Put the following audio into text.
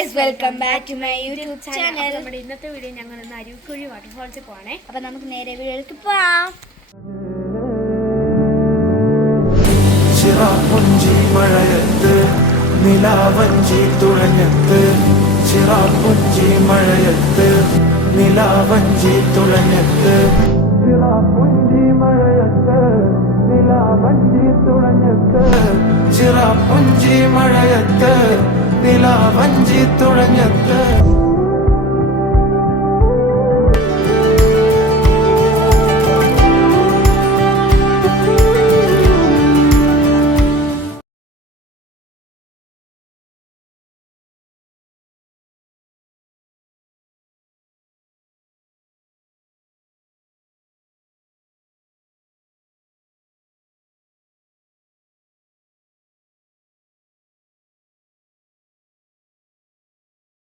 Guys, welcome back to my YouTube channel. നമ്മുടെ ഇന്നത്തെ video ഞങ്ങൾ ഇന്ന് അരുവിക്കുഴി വാട്ടർഫോൾസിൽ പോവാണേ. അപ്പൊ നമുക്ക് നേരെ വീഡിയോയിലേക്ക് പോവാം. ചിറാപ്പുഞ്ചി മഴയത്ത് നിലാവഞ്ചി തുഴഞ്ഞത്ത്, ചിറാപ്പുഞ്ചി മഴയത്ത് നിലാവഞ്ചി തുഴഞ്ഞത്ത്, ചിറാപ്പുഞ്ചി മഴയത്ത് നിലാവഞ്ചി തുഴഞ്ഞത്ത്, ചിറാപ്പുഞ്ചി മഴയത്ത് നിലാവഞ്ചി തുഴഞ്ഞത്ത്.